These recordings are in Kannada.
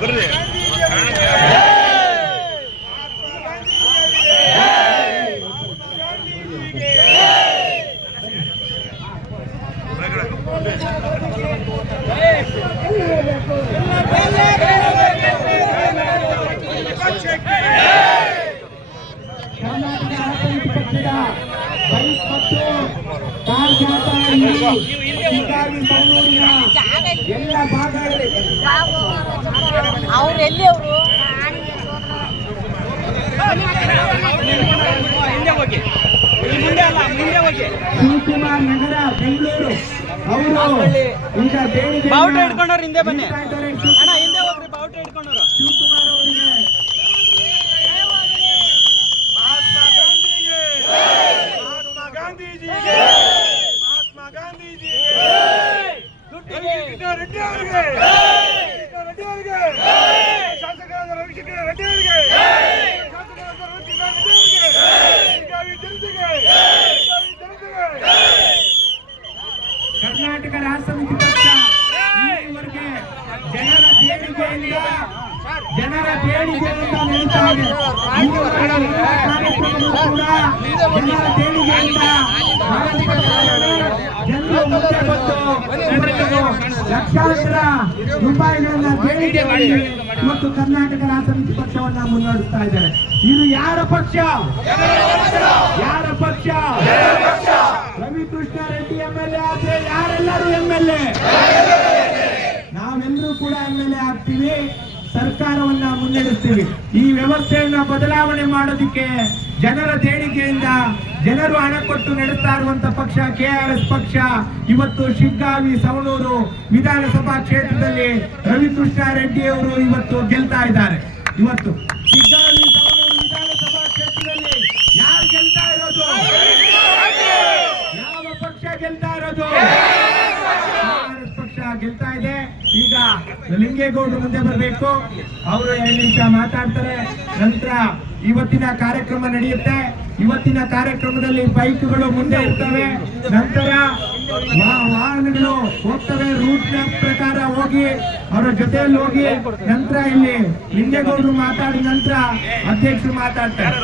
ಬರ್ರಿ ಎಲ್ಲ ಭಾಗಗಳಲ್ಲಿ ಅವರೆಲ್ಲಿ ಅವರು ಹಿಂದೆ ಹೋಗಿ ಮುಂದೆ ಅಲ್ಲ ಮುಂದೆ ಹೋಗಿ ಶಿವಕುಮಾರ್ ನಗರ ಬೆಂಗಳೂರು ಅವರು ಈಗ ಬಾವುಟ ಹಿಡ್ಕೊಂಡವ್ರು ಹಿಂದೆ ಬನ್ನಿ ಅಣ್ಣ ಹಿಂದೆ ಹೋಗ್ರಿ ಬಾವುಟ ಹಿಡ್ಕೊಂಡವ್ರು ಶಿವಕುಮಾರ್ ಅವರಿಗೆ ಮಹಾತ್ಮ ಗಾಂಧೀಜಿಗೆ ಮಹಾತ್ಮ ಗಾಂಧೀಜಿಗೆ ರೆಡ್ಡಿ ಅವರಿಗೆ ರೆಡ್ಡಿ ಅವರಿಗೆ ಶಾಸಕರಾದ ರವಿಶಂಕರ ರೆಡ್ಡಿ ಅವರಿಗೆ ಶಾಸಕರಾದ ರವಿಶಂಕರ ರೆಡ್ಡಿ ಅವರಿಗೆ ಕರ್ನಾಟಕ ರಾಷ್ಟ್ರ ಸಮಿತಿ ಪಕ್ಷ ಇಲ್ಲಿವರೆಗೆ ಜನರ ದೇಣಿಗೆಯಿಂದ ನಡೀತಾ ಇದೆ. ಕಾರ್ಯಕ್ರಮಗಳು ಕೂಡ ಜನರ ದೇಣಿಗೆಯಿಂದ ಜನರು ಮುಂದೆ ಬಂದು ಲಕ್ಷಾಂತರ ರೂಪಾಯಿಗಳನ್ನ ದೇಣಿಗೆ ಮಾಡಿ ಇವತ್ತು ಕರ್ನಾಟಕ ರಾಷ್ಟ್ರ ಸಮಿತಿ ಪಕ್ಷವನ್ನ ಮುನ್ನಡೆಸ್ತಾ ಇದ್ದಾರೆ. ಇದು ಯಾರ ಪಕ್ಷ? ಯಾರ ಪಕ್ಷ? ರವಿಕೃಷ್ಣ ರೆಡ್ಡಿ MLA ಆದ್ರೆ ಯಾರೆಲ್ಲರೂ MLA, ನಾವೆಲ್ಲರೂ ಕೂಡ MLA ಆಗ್ತೀವಿ, ಸರ್ಕಾರವನ್ನ ಮುನ್ನಡೆಸ್ತೀವಿ. ಈ ವ್ಯವಸ್ಥೆಯನ್ನ ಬದಲಾವಣೆ ಮಾಡೋದಕ್ಕೆ ಜನರ ದೇಣಿಗೆಯಿಂದ ಜನರು ಹಣ ಕೊಟ್ಟು ನಡೆಸ್ತಾ ಇರುವಂತ ಪಕ್ಷ KRS ಪಕ್ಷ. ಇವತ್ತು ಶಿಗ್ಗಾವಿ ಸವಣೂರು ವಿಧಾನಸಭಾ ಕ್ಷೇತ್ರದಲ್ಲಿ ರವಿಕೃಷ್ಣ ರೆಡ್ಡಿ ಅವರು ಇವತ್ತು ಗೆಲ್ತಾ ಇದ್ದಾರೆ. ಇವತ್ತು ಶಿಗ್ಗಾವಿ ಸವಣೂರು ವಿಧಾನಸಭಾ ಕ್ಷೇತ್ರದಲ್ಲಿ ಯಾರು ಗೆಲ್ತಾ ಇರೋದು? ಯಾವ ಪಕ್ಷ ಗೆಲ್ತಾ ಇರೋದು? KRS ಪಕ್ಷ ಗೆಲ್ತಾ ಇದೆ. ಈಗ ಲಿಂಗೇಗೌಡರು ಮುಂದೆ ಬರಬೇಕು, ಅವರು 2 ನಿಮಿಷ ಮಾತಾಡ್ತಾರೆ. ನಂತರ ಇವತ್ತಿನ ಕಾರ್ಯಕ್ರಮ ನಡೆಯುತ್ತೆ. ಇವತ್ತಿನ ಕಾರ್ಯಕ್ರಮದಲ್ಲಿ ಬೈಕ್ಗಳು ಮುಂದೆ ಇರ್ತವೆ, ನಂತರ ವಾಹನಗಳು ಹೋಗ್ತವೆ, ರೂಟ್ ಮ್ಯಾಪ್ ಪ್ರಕಾರ ಹೋಗಿ ಅವರ ಜೊತೆಯಲ್ಲಿ ಹೋಗಿ ನಂತರ ಇಲ್ಲಿ ಲಿಂಗೇಗೌಡರು ಮಾತಾಡಿದ ನಂತರ ಅಧ್ಯಕ್ಷರು ಮಾತಾಡ್ತಾರೆ.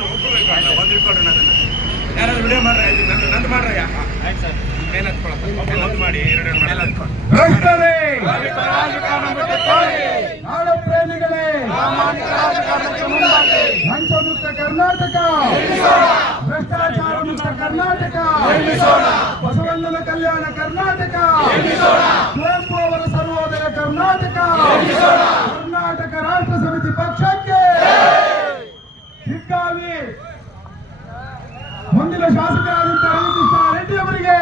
ನಾಡ ಪ್ರೇಮಿಗಳೇ, ಲಂಚ ಮುಕ್ತ ಕರ್ನಾಟಕ, ಭ್ರಷ್ಟಾಚಾರ ಮುಕ್ತ ಕರ್ನಾಟಕ, ಬಸವಣ್ಣನ ಕಲ್ಯಾಣ ಕರ್ನಾಟಕ, ಕುವೆಂಪು ಅವರ ಸರ್ವೋದಯ ಕರ್ನಾಟಕ, ಕರ್ನಾಟಕ ರಾಷ್ಟ್ರ ಸಮಿತಿ ಪಕ್ಷಕ್ಕೆ ಶಿಗ್ಗಾವಿ ಮುಂದಿನ ಶಾಸಕರಾದಂತಹ ರವಿಕೃಷ್ಣ ರೆಡ್ಡಿ ಅವರಿಗೆ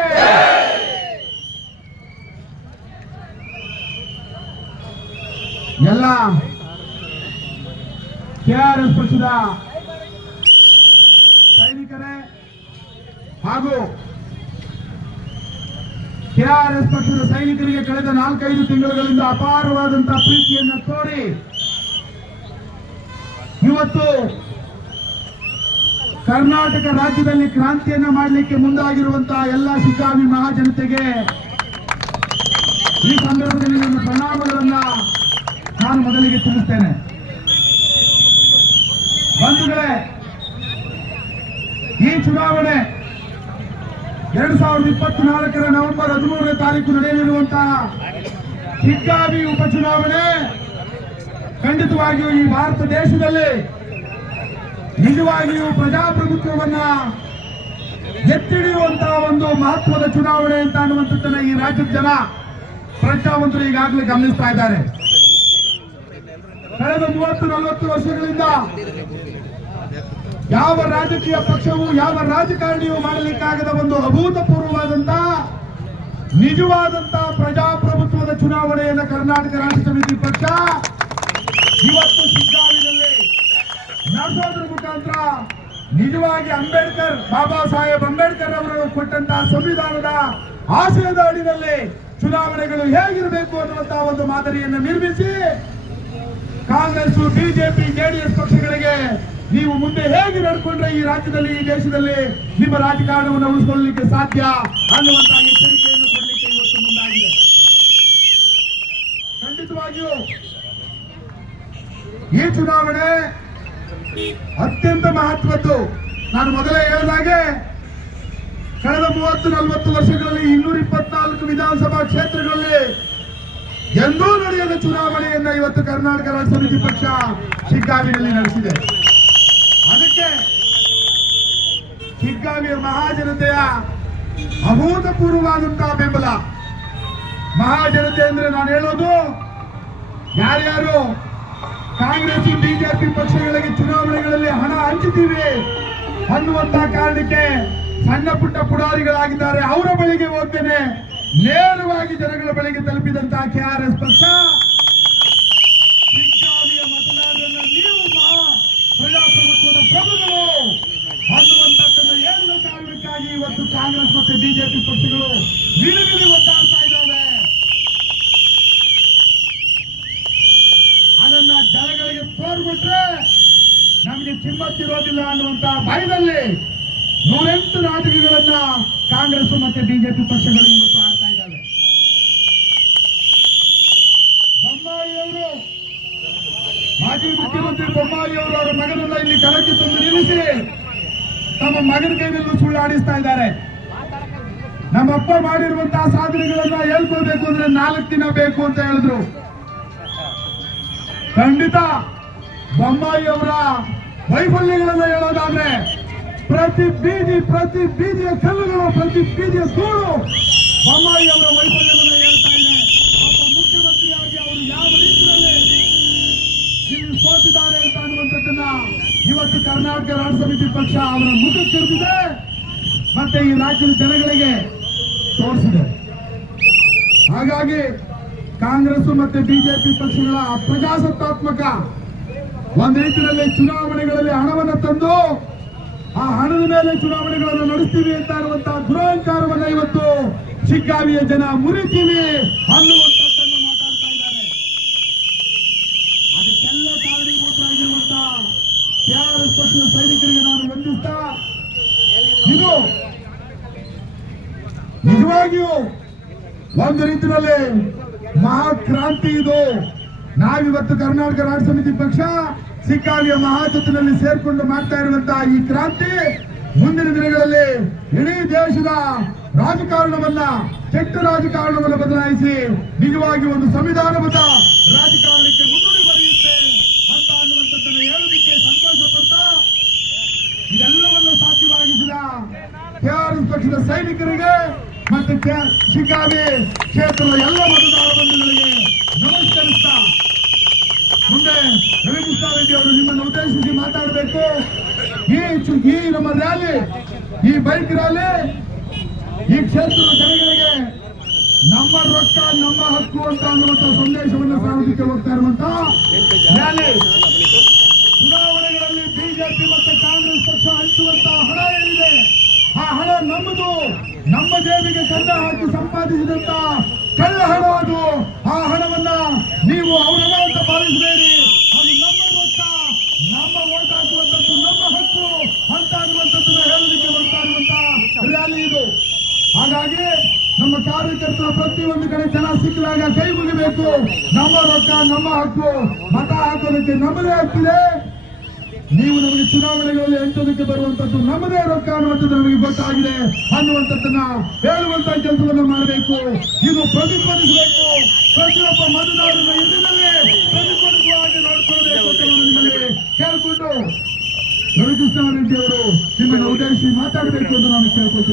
ಎಲ್ಲ KRS ಪಕ್ಷದ ಸೈನಿಕರೇ ಹಾಗೂ KRS ಪಕ್ಷದ ಸೈನಿಕರಿಗೆ ಕಳೆದ 4-5 ತಿಂಗಳುಗಳಿಂದ ಅಪಾರವಾದಂತಹ ಪ್ರೀತಿಯನ್ನು ತೋರಿ ಇವತ್ತು ಕರ್ನಾಟಕ ರಾಜ್ಯದಲ್ಲಿ ಕ್ರಾಂತಿಯನ್ನ ಮಾಡಲಿಕ್ಕೆ ಮುಂದಾಗಿರುವಂತಹ ಎಲ್ಲ ಶಿಗ್ಗಾವಿ ಮಹಾಜನತೆಗೆ ಈ ಸಂದರ್ಭದಲ್ಲಿ ನನ್ನ ಪ್ರಣಾಮಗಳನ್ನ ನಾನು ಮೊದಲಿಗೆ ತಿಳಿಸ್ತೇನೆ. ಬಂಧುಗಳೇ, ಈ ಚುನಾವಣೆ 2024 ನವೆಂಬರ್ 13ನೇ ತಾರೀಕು ನಡೆಯಲಿರುವಂತಹ ಶಿಗ್ಗಾವಿ ಉಪಚುನಾವಣೆ ಖಂಡಿತವಾಗಿಯೂ ಈ ಭಾರತ ದೇಶದಲ್ಲಿ ನಿಜವಾಗಿಯೂ ಪ್ರಜಾಪ್ರಭುತ್ವವನ್ನ ಎತ್ತಿಡಿಯುವಂತಹ ಒಂದು ಮಹತ್ವದ ಚುನಾವಣೆ ಅಂತ ಅನ್ನುವಂಥದ್ದನ್ನ ಈ ರಾಜ್ಯದ ಜನ ಪ್ರಜ್ಞಾವಂತರು ಈಗಾಗಲೇ ಗಮನಿಸ್ತಾ ಇದ್ದಾರೆ. ಕಳೆದ 30-40 ವರ್ಷಗಳಿಂದ ಯಾವ ರಾಜಕೀಯ ಪಕ್ಷವು ಯಾವ ರಾಜಕಾರಣಿಯೂ ಮಾಡಲಿಕ್ಕಾಗದ ಒಂದು ಅಭೂತಪೂರ್ವವಾದಂತಹ ನಿಜವಾದಂತಹ ಪ್ರಜಾಪ್ರಭುತ್ವದ ಚುನಾವಣೆಯನ್ನು ಕರ್ನಾಟಕ ರಾಷ್ಟ್ರ ಸಮಿತಿ ಪಕ್ಷ ಇವತ್ತು ಶಿಗ್ಗಾವಿನಲ್ಲಿ ನಡೆಸೋದ್ರ ಮುಖಾಂತರ ನಿಜವಾಗಿ ಬಾಬಾ ಸಾಹೇಬ್ ಅಂಬೇಡ್ಕರ್ ಅವರು ಕೊಟ್ಟಂತಹ ಸಂವಿಧಾನದ ಆಶಯದ ಅಡಿಯಲ್ಲಿ ಚುನಾವಣೆಗಳು ಹೇಗಿರಬೇಕು ಅನ್ನುವಂತಹ ಒಂದು ಮಾದರಿಯನ್ನು ನಿರ್ಮಿಸಿ ಕಾಂಗ್ರೆಸ್, ಬಿಜೆಪಿ, ಜೆಡಿಎಸ್ ಪಕ್ಷಗಳಿಗೆ ನೀವು ಮುಂದೆ ಹೇಗೆ ನಡ್ಕೊಂಡ್ರೆ ಈ ರಾಜ್ಯದಲ್ಲಿ, ಈ ದೇಶದಲ್ಲಿ ನಿಮ್ಮ ರಾಜಕಾರಣವನ್ನು ಉಳಿಸಿಕೊಳ್ಳಲಿಕ್ಕೆ ಸಾಧ್ಯ ಅನ್ನುವಂತಹ ಎಚ್ಚರಿಕೆಯನ್ನು ಕೊಡಲಿಕ್ಕೆ ಇವತ್ತು ಮುಂದಾಗಿದೆ. ಖಂಡಿತವಾಗಿಯೂ ಈ ಚುನಾವಣೆ ಅತ್ಯಂತ ಮಹತ್ವದ್ದು. ನಾನು ಮೊದಲೇ ಹೇಳಿದಾಗೆ ಕಳೆದ 30-40 ವರ್ಷಗಳಲ್ಲಿ 224 ವಿಧಾನಸಭಾ ಕ್ಷೇತ್ರಗಳಲ್ಲಿ ಎಂದೂ ನಡೆಯದ ಚುನಾವಣೆಯನ್ನ ಇವತ್ತು ಕರ್ನಾಟಕ ರಾಜ್ಯ ಸಮಿತಿ ಪಕ್ಷ ಶಿಗ್ಗಾವಿನಲ್ಲಿ ನಡೆಸಿದೆ. ಅದಕ್ಕೆ ಶಿಗ್ಗಾವಿಯ ಮಹಾಜನತೆಯ ಅಭೂತಪೂರ್ವವಾದಂತಹ ಬೆಂಬಲ. ಮಹಾಜನತೆ ಅಂದ್ರೆ ನಾನು ಹೇಳೋದು, ಯಾರ್ಯಾರು ಕಾಂಗ್ರೆಸ್, ಬಿಜೆಪಿ ಪಕ್ಷಗಳಿಗೆ ಚುನಾವಣೆಗಳಲ್ಲಿ ಹಣ ಹಂಚುತ್ತೀವಿ ಅನ್ನುವಂತಹ ಕಾರಣಕ್ಕೆ ಸಣ್ಣ ಪುಟ್ಟ ಪುಡಾರಿಗಳಾಗಿದ್ದಾರೆ, ಅವರ ಬಳಿಗೆ ಹೋಗ್ತೇನೆ. ನೇರವಾಗಿ ಜನಗಳ ಬಳಿಗೆ ತಲುಪಿದಂತಹ ಕೆಆರ್ಎಸ್ ಪಕ್ಷ ಶಿಗ್ಗಾವಿಯ ಮತದಾರರನ್ನ ನೀವು ಪ್ರಜಾಪ್ರಭುತ್ವದ ಪ್ರಭುಗಳು ಅನ್ನುವಂಥದ್ದನ್ನು ಹೇಳುವ ಕಾರಣಕ್ಕಾಗಿ ಇವತ್ತು ಕಾಂಗ್ರೆಸ್ ಮತ್ತೆ ಬಿಜೆಪಿ ಪಕ್ಷಗಳು ನಿಲುವಿಗೆ ಒತ್ತಾಡ್ತಾ ಇದ್ದಾವೆ. ಅದನ್ನ ಜನಗಳಿಗೆ ತೋರ್ಬಿಟ್ರೆ ನಮಗೆ ಕಿಮ್ಮತ್ತಿರೋದಿಲ್ಲ ಅನ್ನುವಂತ ಭಯದಲ್ಲಿ 108 ನಾಟಕಗಳನ್ನ ಕಾಂಗ್ರೆಸ್ ಮತ್ತೆ ಬಿಜೆಪಿ ಪಕ್ಷಗಳು ಇವತ್ತು ಆಡ್ತಾ ಇದ್ದಾವೆ. ಬೊಮ್ಮಾಯಿಯವರು, ಮಾಜಿ ಮುಖ್ಯಮಂತ್ರಿ ಬೊಮ್ಮಾಯಿಯವರು ಅವರ ಮಗನನ್ನ ಇಲ್ಲಿ ಕಣಕ್ಕೆ ತಂದು ನಿಲ್ಲಿಸಿ ತಮ್ಮ ಮಗನ ಕೈನಲ್ಲೂ ಸುಳ್ಳಾಡಿಸ್ತಾ ಇದ್ದಾರೆ. ನಮ್ಮಪ್ಪ ಮಾಡಿರುವಂತಹ ಸಾಧನೆಗಳನ್ನ ಹೇಳ್ಕೊಳ್ಬೇಕು ಅಂದ್ರೆ 4 ದಿನ ಬೇಕು ಅಂತ ಹೇಳಿದ್ರು. ಖಂಡಿತ ಬೊಮ್ಮಾಯಿಯವರ ವೈಫಲ್ಯಗಳನ್ನ ಹೇಳೋದಾದ್ರೆ ಪ್ರತಿ ಬೀದಿಯ ಕಲ್ಲುಗಳು, ಪ್ರತಿ ಬೀದಿಯ ಧೂಳು ಬೊಮ್ಮಾಯಿಯವರ ವೈಫಲ್ಯವನ್ನು ಹೇಳ್ತಾ ಇದೆ. ಒಬ್ಬ ಮುಖ್ಯಮಂತ್ರಿಯಾಗಿ ಅವರು ಯಾವ ರೀತಿಯಲ್ಲಿ ಇಲ್ಲಿ ಸೋತಿದ್ದಾರೆ ಅಂತ ಅನ್ನುವಂಥದ್ದನ್ನ ಇವತ್ತು ಕರ್ನಾಟಕ ರಾಜ್ಯ ಸಮಿತಿ ಪಕ್ಷ ಅವರ ಮುಖಕ್ಕಿರಿದಿದೆ ಮತ್ತೆ ಈ ರಾಜ್ಯದ ಜನಗಳಿಗೆ ತೋರಿಸಿದೆ. ಹಾಗಾಗಿ ಕಾಂಗ್ರೆಸ್ ಮತ್ತೆ ಬಿಜೆಪಿ ಪಕ್ಷಗಳ ಪ್ರಜಾಸತ್ತಾತ್ಮಕ ಒಂದು ರೀತಿಯಲ್ಲಿ ಚುನಾವಣೆಗಳಲ್ಲಿ ಹಣವನ್ನು ತಂದು ಆ ಹಣದ ಮೇಲೆ ಚುನಾವಣೆಗಳನ್ನು ನಡೆಸ್ತೀವಿ ಅಂತ ಇರುವಂತಹ ದುರಹಂಕಾರವನ್ನ ಇವತ್ತು ಶಿಗ್ಗಾವಿಯ ಜನ ಮುರಿತೀವಿ ಅನ್ನುವಂಥದ್ದನ್ನು ಮಾತಾಡ್ತಾ ಇದ್ದಾರೆ. ಅದಕ್ಕೆಲ್ಲ ಕಾರಣೀಭೂತರಾಗಿರುವಂತಹ ಕೆಆರ್ಎಸ್ ಪಕ್ಷದ ಸೈನಿಕರಿಗೆ ನಾನು ವಂದಿಸ್ತಾ, ಇದು ನಿಜವಾಗಿಯೂ ಒಂದು ರೀತಿಯಲ್ಲಿ ಮಹಾಕ್ರಾಂತಿ. ಇದು ನಾವಿವತ್ತು ಕರ್ನಾಟಕ ರಾಜ್ಯ ಸಮಿತಿ ಪಕ್ಷ ಶಿಗ್ಗಾವಿಯ ಮಹಾಜೊತ್ತಿನಲ್ಲಿ ಸೇರ್ಕೊಂಡು ಮಾಡ್ತಾ ಇರುವಂತಹ ಈ ಕ್ರಾಂತಿ ಮುಂದಿನ ದಿನಗಳಲ್ಲಿ ಇಡೀ ದೇಶದ ರಾಜಕಾರಣವನ್ನ, ಕೆಟ್ಟ ರಾಜಕಾರಣವನ್ನು ಬದಲಾಯಿಸಿ ನಿಜವಾಗಿ ಒಂದು ಸಂವಿಧಾನಬದ್ಧ ರಾಜಕಾರಣಕ್ಕೆ ಮುನ್ನುಡಿ ಬರೆಯುತ್ತೆ ಅಂತ ಅನ್ನುವಂಥದ್ದನ್ನು ಹೇಳೋದಕ್ಕೆ ಸಂತೋಷ ಪಡ್ತಾ, ಇದೆಲ್ಲವನ್ನು ಸಾಧ್ಯವಾಗಿಸಿದ ಕೆಆರ್ಎಸ್ ಪಕ್ಷದ ಸೈನಿಕರಿಗೆ ಮತ್ತೆ ಶಿಗ್ಗಾವಿ ಕ್ಷೇತ್ರದ ಎಲ್ಲ ಮತದಾರ ಬಂಧುಗಳಿಗೆ ನಮಸ್ಕರಿಸ್ತಾ, ಮುಂದೆ ರವಿಕೃಷ್ಣ ರೆಡ್ಡಿ ಅವರು ನಿಮ್ಮನ್ನು ಉದ್ದೇಶಿಸಿ ಮಾತಾಡಬೇಕು. ಈ ನಮ್ಮ ರ್ಯಾಲಿ, ಈ ಬೈಕ್ ರ್ಯಾಲಿ ಈ ಕ್ಷೇತ್ರದ ಜನಗಳಿಗೆ ನಮ್ಮ ರೊಕ್ಕ ನಮ್ಮ ಹಕ್ಕು ಅಂತ ಅನ್ನುವಂತ ಸಂದೇಶವನ್ನು ಸಾರೋದಕ್ಕೆ ಹೋಗ್ತಾ ಇರುವಂತ ರ್ಯಾಲಿ. ಚುನಾವಣೆಗಳಲ್ಲಿ ಬಿಜೆಪಿ ಮತ್ತು ಕಾಂಗ್ರೆಸ್ ಪಕ್ಷ ಹಂಚುವಂತಹ ಹಣ ಏನಿದೆ, ಆ ಹಣ ನಮ್ಮದು, ನಮ್ಮ ಜೇಬಿಗೆ ಕನ್ನ ಹಾಕಿ ಸಂಪಾದಿಸಿದಂತ ಕಳ್ಳ ಹಣ ಅದು. ಆ ಹಣವನ್ನ ನೀವು ಅವರನ್ನ ಅಂತ ಭಾವಿಸಬೇಡಿ. ಅದು ನಮ್ಮ ರೊಕ್ಕ, ನಮ್ಮ ಓಟ್ ಹಾಕುವಂಥದ್ದು ನಮ್ಮ ಹಕ್ಕು ಅಂತ ಅನ್ನುವಂಥದ್ದನ್ನು ಹೇಳಲಿಕ್ಕೆ ಬರ್ತಾ ಇರುವಂತಹ ರ್ಯಾಲಿ ಇದು. ಹಾಗಾಗಿ ನಮ್ಮ ಕಾರ್ಯಕರ್ತರು ಪ್ರತಿಯೊಂದು ಕಡೆ ಜನ ಸಿಕ್ಕಿದಾಗ ಕೈ ಮುಗಿಬೇಕು. ನಮ್ಮ ರೊಕ್ಕ ನಮ್ಮ ಹಕ್ಕು, ಮತ ಹಾಕೋದಕ್ಕೆ ನಮ್ಮದೇ ಹಕ್ಕಿದೆ. ನೀವು ನಮಗೆ ಚುನಾವಣೆಗಳಲ್ಲಿ ಎಂಟೋದಕ್ಕೆ ಬರುವಂತದ್ದು ನಮ್ಮದೇ ರೊಕ್ಕ ಅನ್ನುವಂಥದ್ದು ನಮಗೆ ಗೊತ್ತಾಗಿದೆ ಅನ್ನುವಂಥದ್ದನ್ನ ಹೇಳುವಂತಹ ಕೆಲಸವನ್ನ ಮಾಡಬೇಕು. ಇದು ಪ್ರತಿಫಲಿಸಬೇಕು. ಪ್ರತಿಯೊಬ್ಬ ಮತದಾರನ ಎದುರಿನಲ್ಲಿ ಪ್ರತಿಫಲಿಸುವಾಗಿ ನೋಡ್ಕೊಳ್ಬೇಕು ಅಂತ ನಿಮ್ಮಲ್ಲಿ ಕೇಳಿಕೊಂಡು ರವಿಕೃಷ್ಣ ರೆಡ್ಡಿ ಅವರು ನಿಮ್ಮನ್ನು ಉದ್ದೇಶಿಸಿ ಮಾತಾಡಬೇಕು ಅಂತ ನಾನು ಕೇಳ್ಕೊಳ್ತೀನಿ.